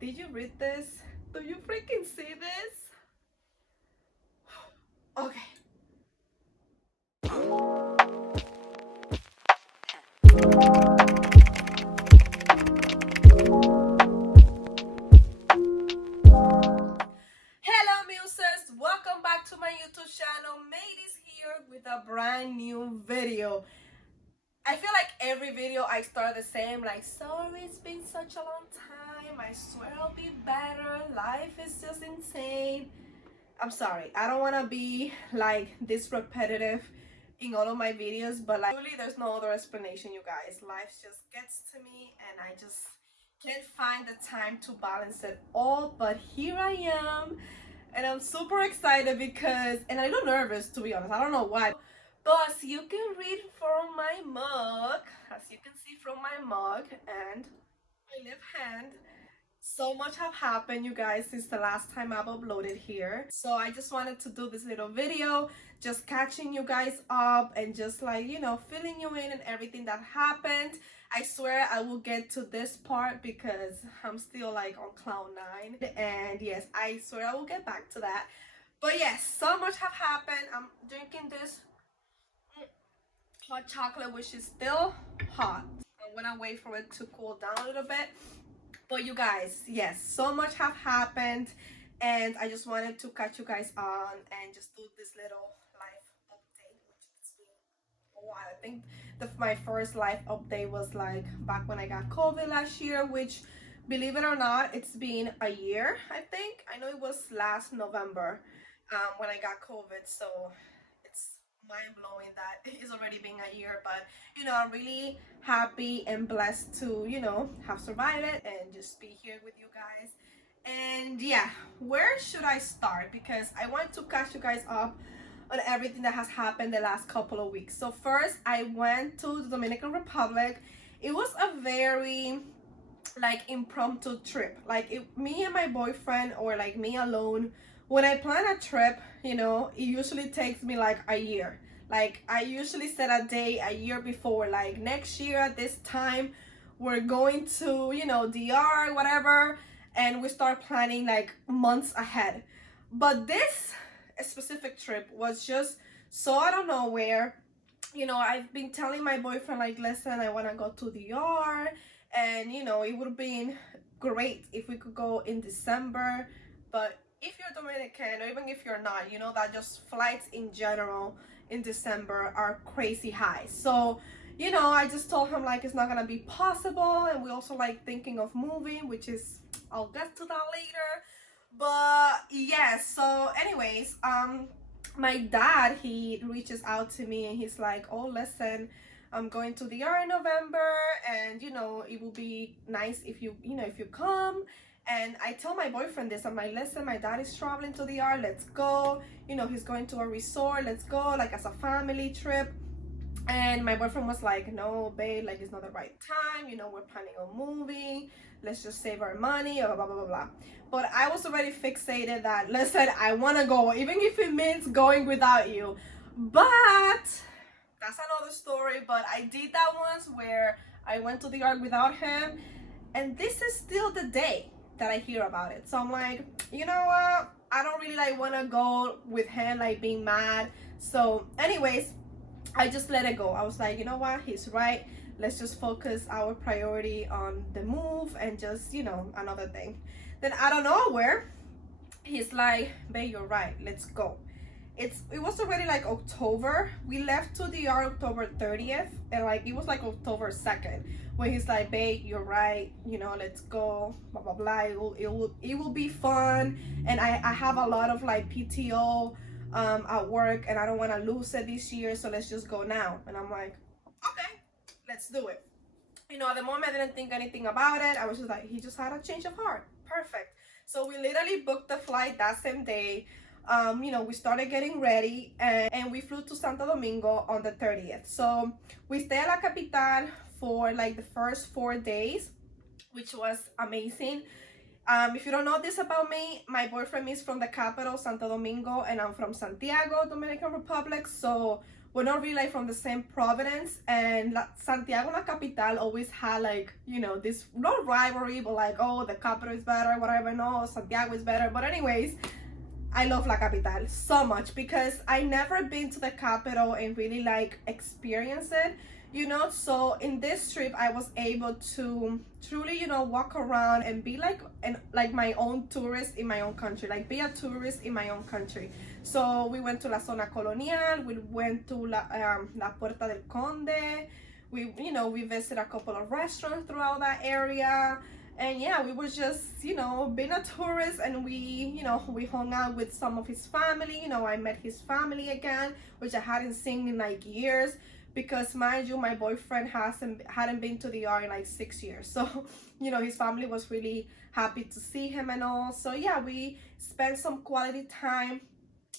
Did you read this? Do you freaking see this? Okay. Hello muses, welcome back to my YouTube channel. Meirys here with a brand new video. I feel like every video I start the same, like, sorry it's been such a long time, I swear I'll be better, life is just insane. I'm sorry, I don't want to be like this repetitive in all of my videos, but like really there's no other explanation, you guys. Life just gets to me and I just can't find the time to balance it all, but here I am and I'm super excited because, and a little nervous to be honest, I don't know why, but as you can read from my mug, as you can see from my mug and my left hand, so much have happened, you guys, since the last time I've uploaded here. So I just wanted to do this little video, just catching you guys up and just like, you know, filling you in and everything that happened. I swear I will get to this part because I'm still like on cloud 9, and yes, I swear I will get back to that. But yes, so much have happened. I'm drinking this hot chocolate, which is still hot. I'm gonna wait for it to cool down a little bit. But you guys, yes, so much have happened and I just wanted to catch you guys on and just do this little life update, which has been a while. I think my first life update was like back when I got COVID last year, which, believe it or not, it's been a year. I think I know it was last November when I got COVID, so it's mind-blowing that it's already been a year. But you know, I'm really happy and blessed to, you know, have survived it and just be here with you guys. And yeah, where should I start? Because I want to catch you guys up on everything that has happened the last couple of weeks. So first, I went to the Dominican Republic. It was a very like impromptu trip. Like me and my boyfriend, or like me alone, when I plan a trip, you know, it usually takes me like a year. Like I usually set a day a year before, like next year at this time we're going to, you know, DR, whatever, and we start planning like months ahead. But this specific trip was just so out of nowhere. You know, I've been telling my boyfriend like, listen, I want to go to DR, and you know, it would have been great if we could go in December. But if you're Dominican, or even if you're not, you know that just flights in general in December are crazy high. So, you know, I just told him like it's not gonna be possible, and we also like thinking of moving, which is, I'll get to that later. But yeah, so anyways, my dad, he reaches out to me and he's like, oh, listen, I'm going to the DR in November, and you know, it will be nice if you know, if you come. And I tell my boyfriend this, I'm like, listen, my dad is traveling to the DR, let's go. You know, he's going to a resort, let's go, like as a family trip. And my boyfriend was like, no, babe, like it's not the right time, you know, we're planning on moving, let's just save our money, blah, blah, blah, blah. But I was already fixated that, listen, I want to go, even if it means going without you. But that's another story. But I did that once where I went to the DR without him, and this is still the day that I hear about it. So I'm like, you know what, I don't really like want to go with him, like being mad. So anyways, I just let it go. I was like, you know what, he's right, let's just focus our priority on the move and just, you know, another thing. Then out of nowhere, he's like, babe, you're right, let's go. It was already like October. We left to the DR October 30th, and like it was like October 2nd when he's like, babe, you're right, you know, let's go, blah blah blah, it will be fun, and I have a lot of like PTO at work, and I don't want to lose it this year, so let's just go now. And I'm like, okay, let's do it. You know, at the moment I didn't think anything about it. I was just like, he just had a change of heart, perfect. So we literally booked the flight that same day. You know, we started getting ready, and we flew to Santo Domingo on the 30th. So we stayed at La Capital for like the first 4 days, which was amazing. If you don't know this about me, my boyfriend is from the capital, Santo Domingo, and I'm from Santiago, Dominican Republic. So we're not really like from the same province, and Santiago, la capital, always had like, you know, this not rivalry, but like, oh, the capital is better, whatever. No, Santiago is better. But anyways, I love La Capital so much because I never been to the capital and really like experience it, you know. So in this trip I was able to truly, you know, walk around and be like my own tourist in my own country, like be a tourist in my own country. So we went to La Zona Colonial, we went to La Puerta del Conde, we, you know, we visited a couple of restaurants throughout that area. And yeah, we were just, you know, being a tourist, and we, you know, we hung out with some of his family. You know, I met his family again, which I hadn't seen in like years, because mind you, my boyfriend hadn't been to the R in like 6 years. So, you know, his family was really happy to see him and all. So yeah, we spent some quality time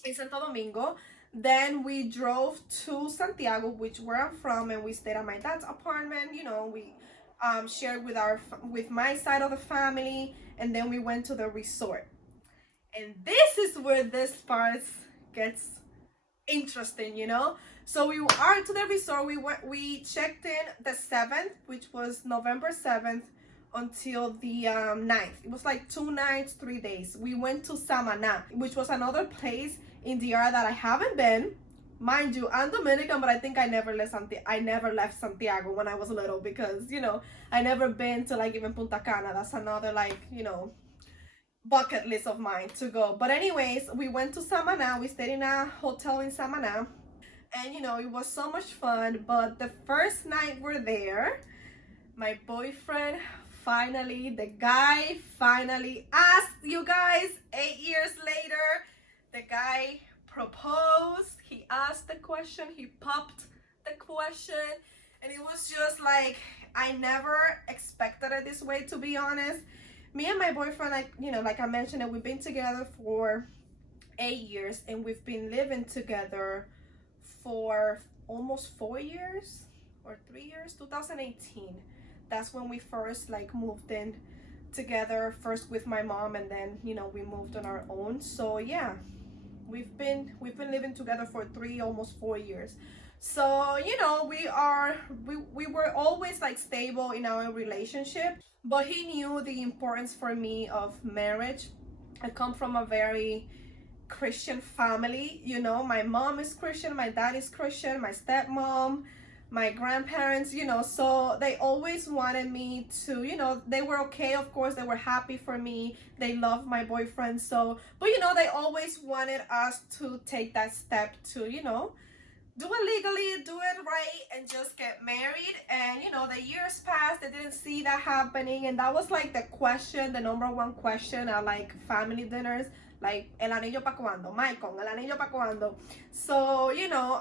in Santo Domingo. Then we drove to Santiago, which where I'm from, and we stayed at my dad's apartment. You know, we shared with my side of the family, and then we went to the resort. And this is where this part gets interesting, you know. So we are to the resort. We checked in the 7th, which was November 7th, until the 9th. It was like 2 nights, 3 days. We went to Samaná, which was another place in DR that I haven't been. Mind you, I'm Dominican, but I think I never left Santiago when I was little, because, you know, I never been to like even Punta Cana. That's another like, you know, bucket list of mine to go. But anyways, we went to Samaná. We stayed in a hotel in Samaná, and you know, it was so much fun. But the first night we're there, my boyfriend the guy finally asked, you guys, 8 years later, the guy proposed. He asked the question, he popped the question, and it was just like, I never expected it this way, to be honest. Me and my boyfriend, like, you know, like I mentioned, we've been together for 8 years, and we've been living together for almost 4 years or 3 years. 2018, that's when we first like moved in together, first with my mom, and then, you know, we moved on our own. So yeah, we've been living together for almost 4 years. So, you know, we were always like stable in our relationship, but he knew the importance for me of marriage. I come from a very Christian family, you know. My mom is Christian, my dad is Christian, my stepmom, my grandparents, you know, so they always wanted me to, you know, they were okay, of course, they were happy for me, they loved my boyfriend. So, but you know, they always wanted us to take that step to, you know, do it legally, do it right, and just get married. And you know, the years passed, they didn't see that happening, and that was like the question, the number one question at like family dinners, like, el anillo pa cuando, Michael, el anillo pa cuando. So, you know,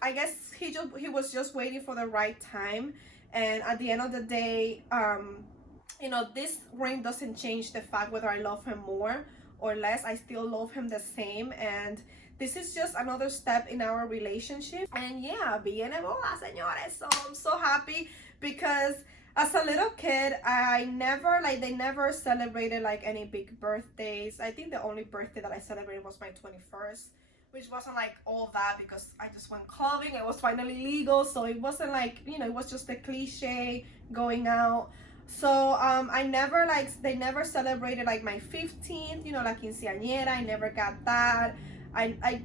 I guess he was just waiting for the right time. And at the end of the day, you know, this ring doesn't change the fact whether I love him more or less. I still love him the same, and this is just another step in our relationship. And yeah, viene boda, señores. So I'm so happy, because as a little kid, they never celebrated like any big birthdays. I think the only birthday that I celebrated was my 21st, which wasn't like all that, because I just went clubbing. It was finally legal, so it wasn't like, you know, it was just a cliche going out. So they never celebrated like my 15th, you know, like quinceañera. I never got that.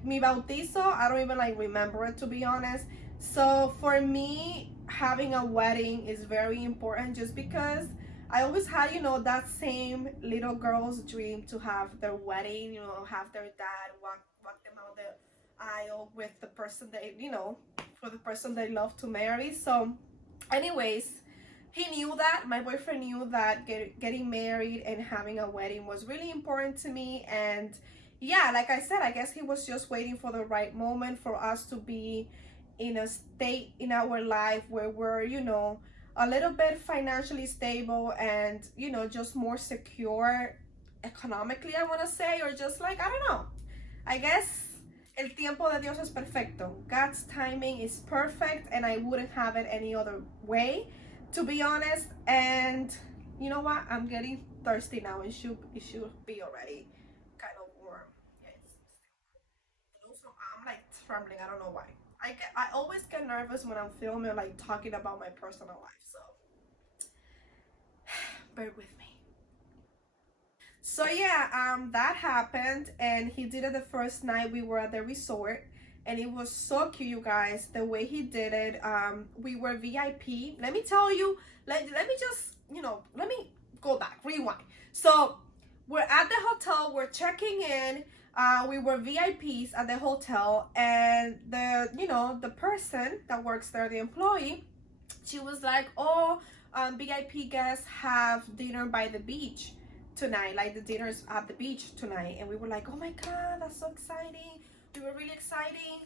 Mi bautizo, I don't even like remember it, to be honest. So for me, having a wedding is very important, just because I always had, you know, that same little girl's dream to have their wedding, you know, have their dad walk them out the aisle with the person they, you know, for the person they love to marry. So anyways, he knew that, my boyfriend knew that getting married and having a wedding was really important to me. And yeah, like I said, I guess he was just waiting for the right moment for us to be in a state in our life where we're, you know, a little bit financially stable, and, you know, just more secure economically, I want to say, or just like, I don't know. I guess el tiempo de Dios es perfecto. God's timing is perfect, and I wouldn't have it any other way, to be honest. And you know what? I'm getting thirsty now. It should be already kind of warm. Yeah, it's still, I'm like trembling. I don't know why. I always get nervous when I'm filming, like talking about my personal life. So bear with me. So yeah, that happened, and he did it the first night we were at the resort, and it was so cute, you guys. The way he did it, we were VIP. Let me tell you, let me just, let me go back, rewind. So we're at the hotel, we're checking in. We were VIPs at the hotel, and the person that works there, the employee, she was like, oh, VIP guests have dinner by the beach tonight, like the dinner's at the beach tonight. And we were like, oh my god, that's so exciting. We were really exciting,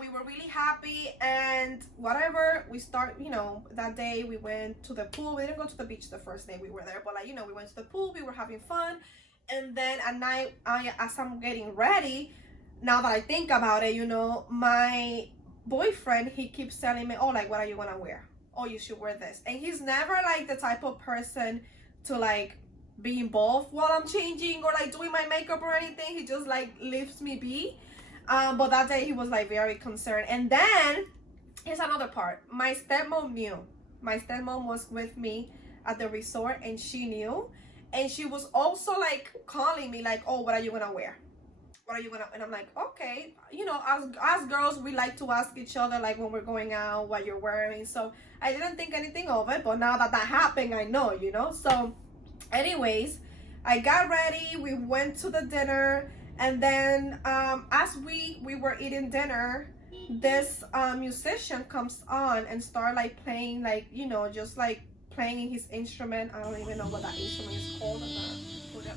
we were really happy. And whatever, we start, that day we went to the pool. We didn't go to the beach the first day we were there, but we went to the pool, we were having fun. And then at night, as I'm getting ready, now that I think about it, my boyfriend, he keeps telling me, oh, like, what are you gonna wear? Oh, you should wear this. And he's never like the type of person to like be involved while I'm changing or like doing my makeup or anything. He just like leaves me be. But that day he was like very concerned. And then here's another part. My stepmom knew. My stepmom was with me at the resort, and she knew. And she was also like calling me like, oh, what are you gonna wear? What are you gonna? And I'm like, okay, as girls, we like to ask each other like when we're going out what you're wearing. So I didn't think anything of it, but now that happened, I know, So anyways, I got ready, we went to the dinner, and then as we were eating dinner, this musician comes on and start like playing, like, just like playing his instrument. I don't even know what that instrument is called. I'm gonna put it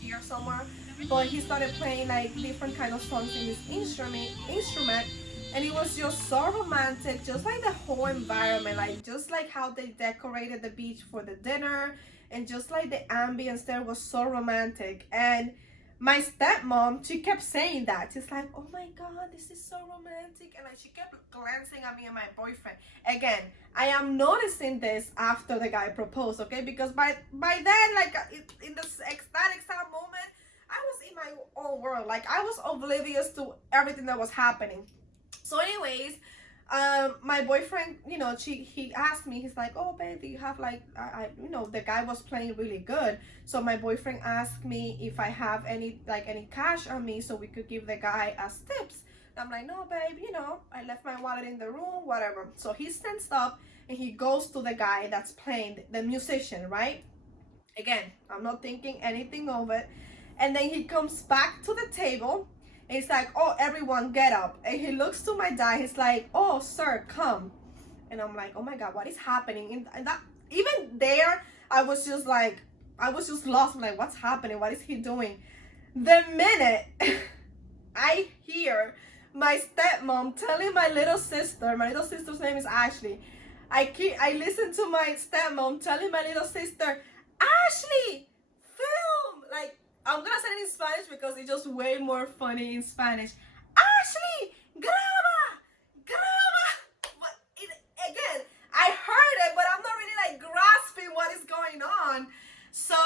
here somewhere. But he started playing like different kind of songs in his instrument, and it was just so romantic, just like the whole environment, like just like how they decorated the beach for the dinner, and just like the ambience there was so romantic. And my stepmom, she kept saying that. She's like, oh my god, this is so romantic. And like she kept glancing at me and my boyfriend. Again, I am noticing this after the guy proposed, okay? Because by then, like in that exact moment, I was in my own world. Like I was oblivious to everything that was happening. So anyways, my boyfriend, he asked me, he's like, oh baby, you have like, the guy was playing really good. So my boyfriend asked me if I have any cash on me so we could give the guy as tips. And I'm like, no babe, I left my wallet in the room, whatever. So he stands up and he goes to the guy that's playing, the musician, right? Again, I'm not thinking anything of it. And then he comes back to the table. And he's like, oh, everyone get up. And he looks to my dad. He's like, oh, sir, come. And I'm like, oh my God, what is happening? And that, even there, I was just lost. I'm like, what's happening? What is he doing? The minute I hear my stepmom telling my little sister's name is Ashley. I listen to my stepmom telling my little sister, Ashley, film. Like, I'm gonna say it in Spanish because it's just way more funny in Spanish. Ashley, graba. But again, I heard it, but I'm not really like grasping what is going on. So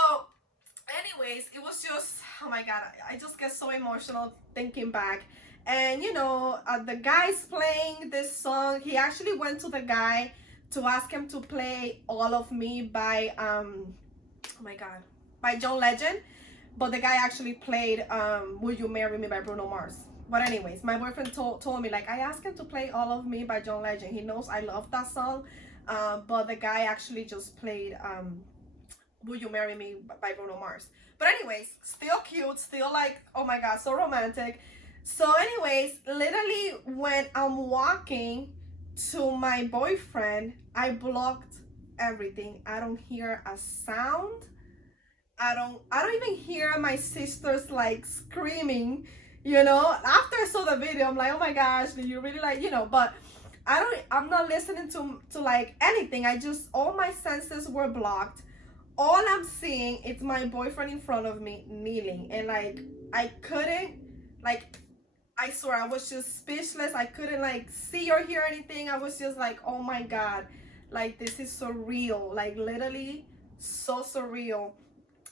anyways, it was just, oh my God, I just get so emotional thinking back. And the guy's playing this song. He actually went to the guy to ask him to play All of Me by oh my God, by John Legend. But the guy actually played Will You Marry Me by Bruno Mars. But anyways, my boyfriend told me, like, I asked him to play All of Me by John Legend. He knows I love that song. But the guy actually just played Will You Marry Me by Bruno Mars. But anyways, still cute, still like, oh my God, so romantic. So anyways, literally when I'm walking to my boyfriend, I blocked everything. I don't hear a sound. I don't even hear my sisters like screaming, After I saw the video, I'm like, oh my gosh, do you really like, but I'm not listening to like anything. All my senses were blocked. All I'm seeing is my boyfriend in front of me kneeling, and like I couldn't, like, I swear I was just speechless. I couldn't like see or hear anything. I was just like, oh my God, like this is surreal, like literally so surreal.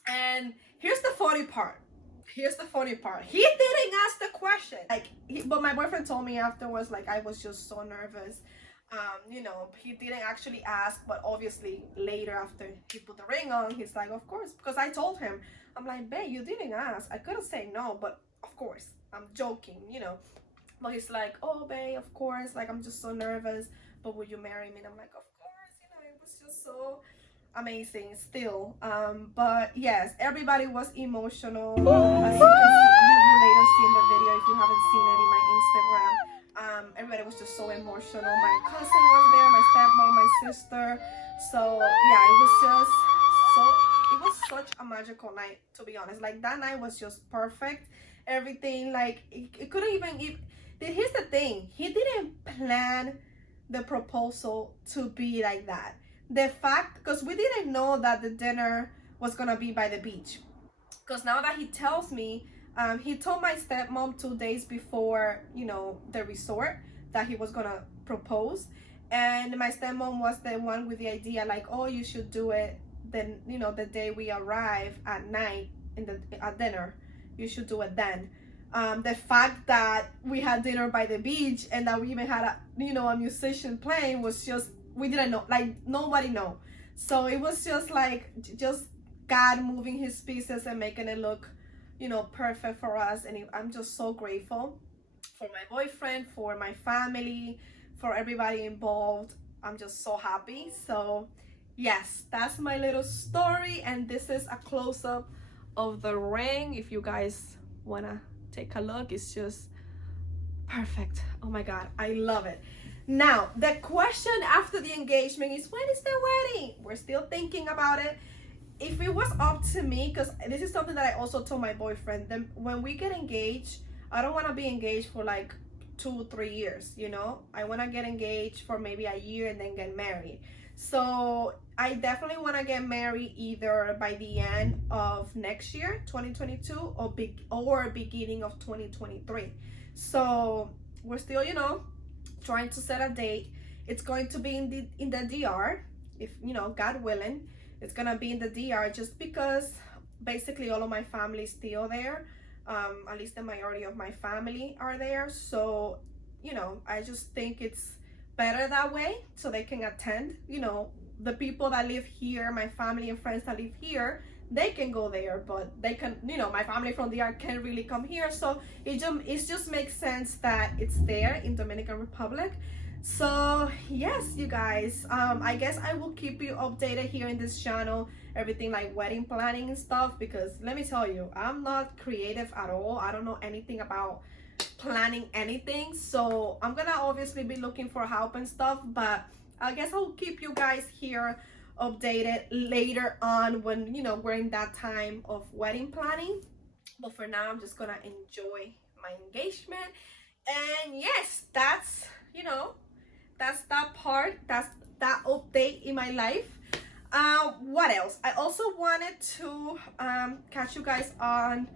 And here's the funny part. here's the funny part. He didn't ask the question. Like, but my boyfriend told me afterwards, like, I was just so nervous. You know, he didn't actually ask, but obviously later after he put the ring on, he's like, of course, because I told him, I'm like, babe, you didn't ask. I could have said no, but of course, I'm joking, you know. But he's like, oh, babe, of course, like, I'm just so nervous, but would you marry me? And I'm like, of course, you know, it was just so amazing still. But yes, everybody was emotional. As you can see, you will later see in the video if you haven't seen it in my Instagram. Everybody was just so emotional. My cousin was there, my stepmom, my sister. So yeah, it was such a magical night, to be honest. Like, that night was just perfect. Everything, like, it couldn't even here's the thing, he didn't plan the proposal to be like that. The fact, because we didn't know that the dinner was gonna be by the beach, because now that he tells me, he told my stepmom 2 days before, you know, the resort, that he was gonna propose. And my stepmom was the one with the idea, like, oh, you should do it then, you know, the day we arrive at night at dinner, you should do it then. The fact that we had dinner by the beach and that we even had a musician playing was just, we didn't know, like, nobody know. So it was just like, just God moving his pieces and making it look, you know, perfect for us. And I'm just so grateful for my boyfriend, for my family, for everybody involved. I'm just so happy. So yes, that's my little story, and this is a close-up of the ring. If you guys wanna take a look, it's just perfect. Oh my God, I love it. Now, the question after the engagement is, when is the wedding? We're still thinking about it. If it was up to me, because this is something that I also told my boyfriend, then when we get engaged, I don't want to be engaged for like 2-3 years, you know. I want to get engaged for maybe a year and then get married. So I definitely want to get married either by the end of next year, 2022, or beginning of 2023. So we're still, you know, trying to set a date. It's going to be in the DR, if, you know, God willing. It's gonna be in the DR, just because basically all of my family is still there. At least the majority of my family are there. So, you know, I just think it's better that way, so they can attend. You know, the people that live here, my family and friends that live here, they can go there, but they can, you know, my family from DR can't really come here. So it just makes sense that it's there in Dominican Republic. So yes, you guys, I guess I will keep you updated here in this channel, everything like wedding planning and stuff, because let me tell you, I'm not creative at all. I don't know anything about planning anything, so I'm gonna obviously be looking for help and stuff, but I guess I'll keep you guys here updated later on when, you know, we're in that time of wedding planning. But for now, I'm just gonna enjoy my engagement. And yes, that's, you know, that's that part, that's that update in my life. What else? I also wanted to catch you guys on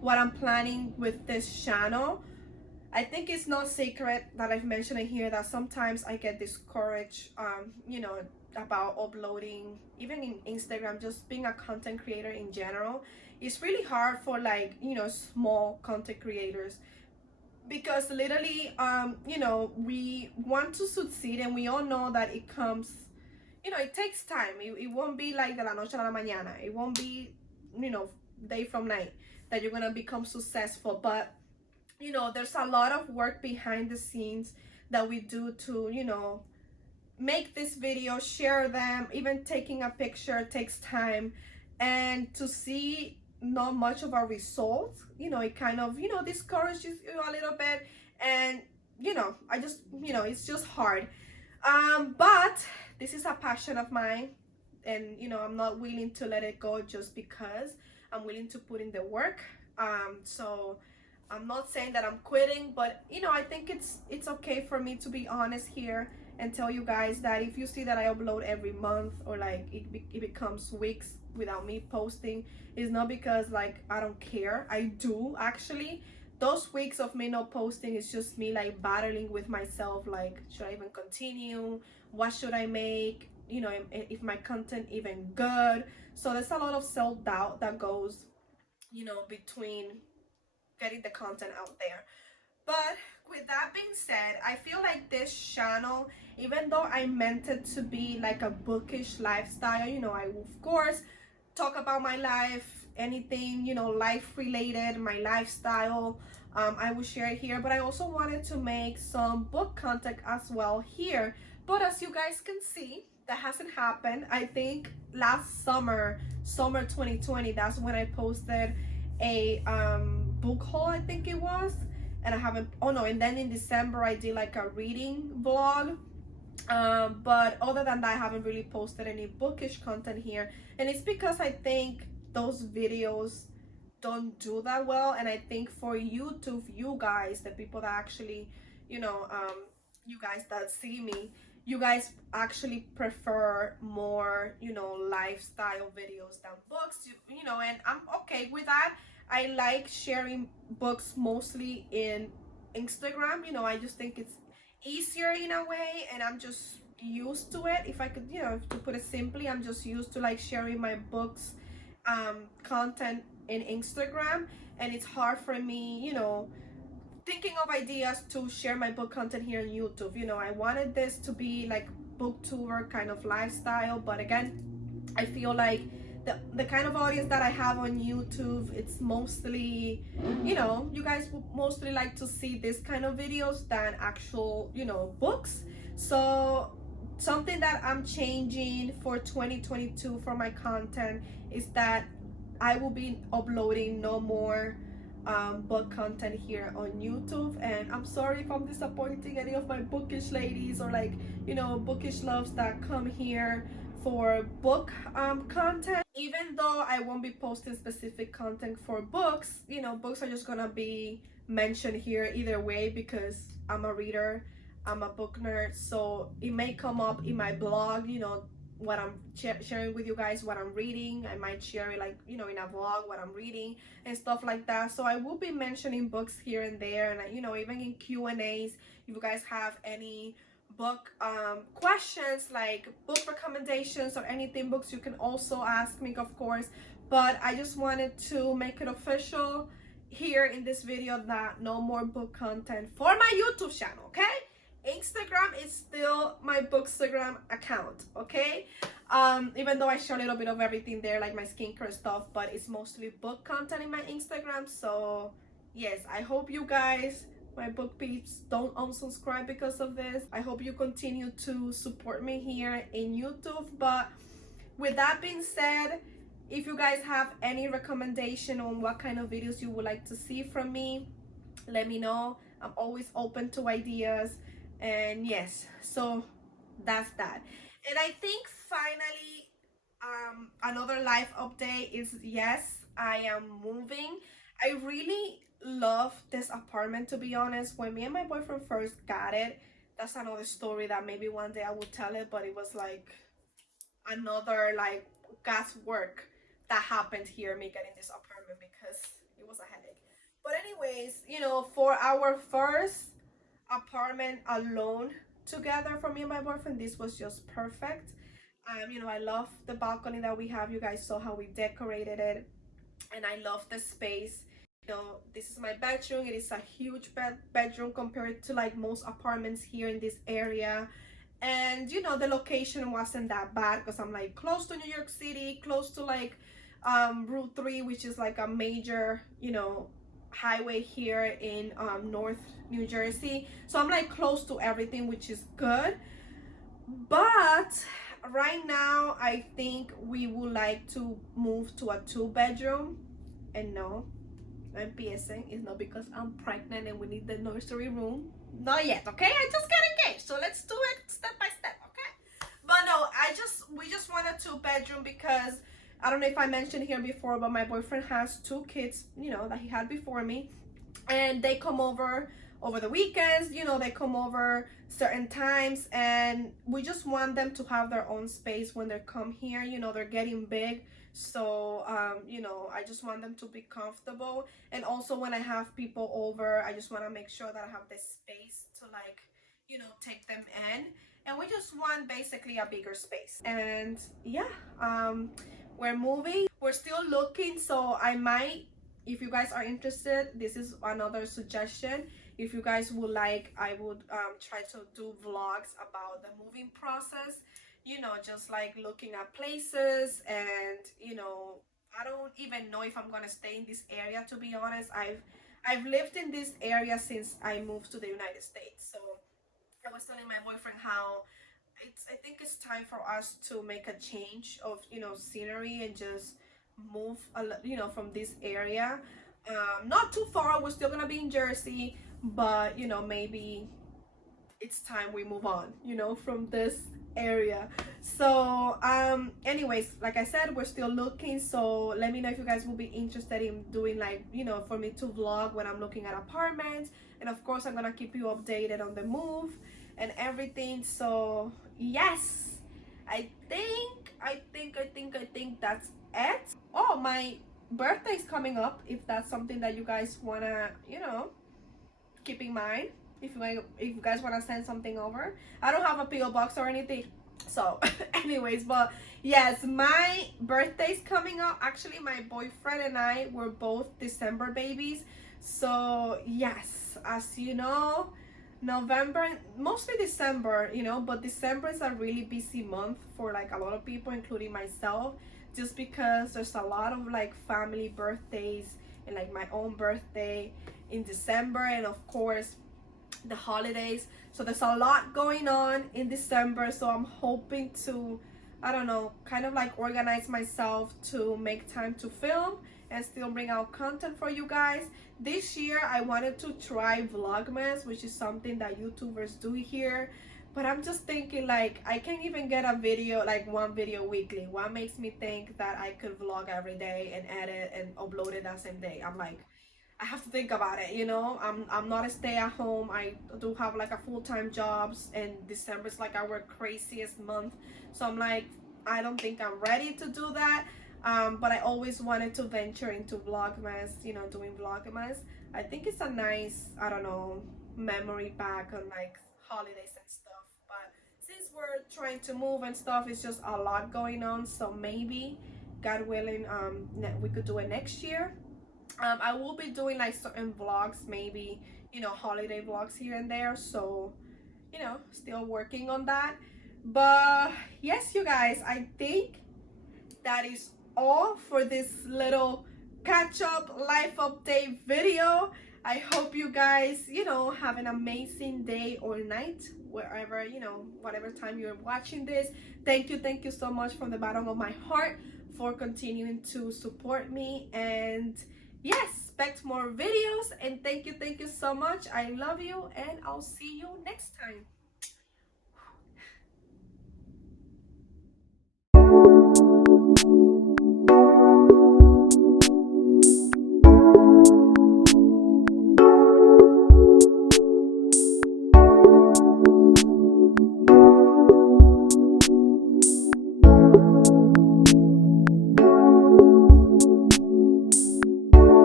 what I'm planning with this channel. I think it's no secret that I've mentioned it here that sometimes I get discouraged, you know, about uploading, even in Instagram, just being a content creator in general. It's really hard for, like, you know, small content creators, because literally, you know, we want to succeed, and we all know that it comes, you know, it takes time. It won't be like de la noche a la mañana. It won't be, you know, day from night that you're gonna become successful. But, you know, there's a lot of work behind the scenes that we do to, you know, make this video, share them. Even taking a picture takes time, and to see not much of a result, you know, it kind of, you know, discourages you a little bit. And, you know, I just, you know, it's just hard. But this is a passion of mine, and, you know, I'm not willing to let it go just because. I'm willing to put in the work. So I'm not saying that I'm quitting, but, you know, I think it's okay for me to be honest here and tell you guys that if you see that I upload every month, or like it becomes weeks without me posting, it's not because, like, I don't care. I do actually. Those weeks of me not posting is just me, like, battling with myself, like, should I even continue? What should I make? You know, if my content even good? So there's a lot of self-doubt that goes between getting the content out there. But with that being said, I feel like this channel, even though I meant it to be like a bookish lifestyle, I will, of course, talk about my life, anything, life related, my lifestyle. I will share it here, but I also wanted to make some book content as well here. But as you guys can see, that hasn't happened. I think last summer 2020, that's when I posted a book haul, I think it was. And I haven't, oh no, and then in December I did like a reading vlog. But other than that, I haven't really posted any bookish content here, and it's because I think those videos don't do that well. And I think for YouTube, you guys, the people that actually, you guys that see me, you guys actually prefer more, lifestyle videos than books, and I'm okay with that. I like sharing books mostly in Instagram. I just think it's easier in a way, and I'm just used to it. If I could, to put it simply, I'm just used to like sharing my books content in Instagram, and it's hard for me, thinking of ideas to share my book content here on YouTube. I wanted this to be like booktuber kind of lifestyle, but again, I feel like the kind of audience that I have on YouTube, it's mostly, you guys would mostly like to see this kind of videos than actual, books. So something that I'm changing for 2022 for my content is that I will be uploading no more book content here on YouTube. And I'm sorry if I'm disappointing any of my bookish ladies, or like, bookish loves that come here for book content. Even though I won't be posting specific content for books, books are just gonna be mentioned here either way, because I'm a reader, I'm a book nerd. So it may come up in my blog, what I'm sharing with you guys, what I'm reading. I might share it like, in a vlog, what I'm reading and stuff like that. So I will be mentioning books here and there, and even in Q&As, if you guys have any book questions, like book recommendations or anything books, you can also ask me, of course. But I just wanted to make it official here in this video that no more book content for my YouTube channel, okay? Instagram is still my bookstagram account, okay? Even though I show a little bit of everything there, like my skincare stuff, but it's mostly book content in my Instagram. So yes, I hope you guys, my book peeps, don't unsubscribe because of this. I hope you continue to support me here in YouTube. But with that being said, if you guys have any recommendation on what kind of videos you would like to see from me, let me know. I'm always open to ideas. And yes, so that's that. And I think finally, another life update is, yes, I am moving. I really love this apartment, to be honest. When me and my boyfriend first got it, that's another story that maybe one day I will tell it, but it was like another like gas work that happened here, me getting this apartment, because it was a headache. But anyways, for our first apartment alone together, for me and my boyfriend, this was just perfect. I love the balcony that we have. You guys saw how we decorated it, and I love the space. This is my bedroom. It is a huge bedroom compared to like most apartments here in this area. And the location wasn't that bad, because I'm like close to New York City, close to like Route 3, which is like a major highway here in North New Jersey. So I'm like close to everything, which is good. But right now I think we would like to move to a 2-bedroom. And no, I'm PSing, it's not because I'm pregnant and we need the nursery room. Not yet, okay? I just got engaged, so let's do it step by step, okay? But no, we just want a 2-bedroom because I don't know if I mentioned here before, but my boyfriend has 2 kids, that he had before me, and they come over the weekends. They come over certain times, and we just want them to have their own space when they come here. They're getting big, so I just want them to be comfortable. And also when I have people over, I just want to make sure that I have the space to like take them in, and we just want basically a bigger space. And yeah, we're moving, we're still looking, so I might if you guys are interested, this is another suggestion. If you guys would like, I would try to do vlogs about the moving process, you know, just like looking at places. And you know, I don't even know if I'm gonna stay in this area, to be honest. I've lived in this area since I moved to the United States. So I was telling my boyfriend how I think it's time for us to make a change of, you know, scenery, and just move you know, from this area. Not too far, we're still gonna be in Jersey, but you know, maybe it's time we move on, you know, from this area. So anyways, like I said, we're still looking. So let me know if you guys will be interested in doing, like, you know, for me to vlog when I'm looking at apartments. And of course, I'm gonna keep you updated on the move and everything. So yes, I think that's it. Oh, my birthday's coming up. If that's something that you guys wanna, you know, keep in mind, if you guys want to send something over. I don't have a PO box or anything. So anyways, but yes, my birthday's coming up. Actually, my boyfriend and I were both December babies. So yes, as you know, November, mostly December, you know, but December is a really busy month for like a lot of people, including myself, just because there's a lot of like family birthdays, and like my own birthday in December, and of course the holidays. So there's a lot going on in December. So I'm hoping to, I don't know, kind of like organize myself to make time to film and still bring out content for you guys. This year I wanted to try Vlogmas, which is something that YouTubers do here, but I'm just thinking, like, I can't even get a video, like one video weekly. What makes me think that I could vlog every day and edit and upload it that same day? I'm like, I have to think about it, you know. I'm not a stay-at-home. I do have like a full-time jobs, and December is like our craziest month. So I'm like, I don't think I'm ready to do that. But I always wanted to venture into Vlogmas, you know, doing Vlogmas. I think it's a nice, I don't know, memory back on like holidays and stuff. But since we're trying to move and stuff, it's just a lot going on. So maybe, God willing, we could do it next year. I will be doing like certain vlogs, maybe, you know, holiday vlogs here and there. So, you know, still working on that. But yes, you guys, I think that is all for this little catch up life update video. I hope you guys, you know, have an amazing day or night, wherever, you know, whatever time you're watching this. Thank you so much from the bottom of my heart for continuing to support me. And yes, expect more videos, and thank you so much. I love you, and I'll see you next time.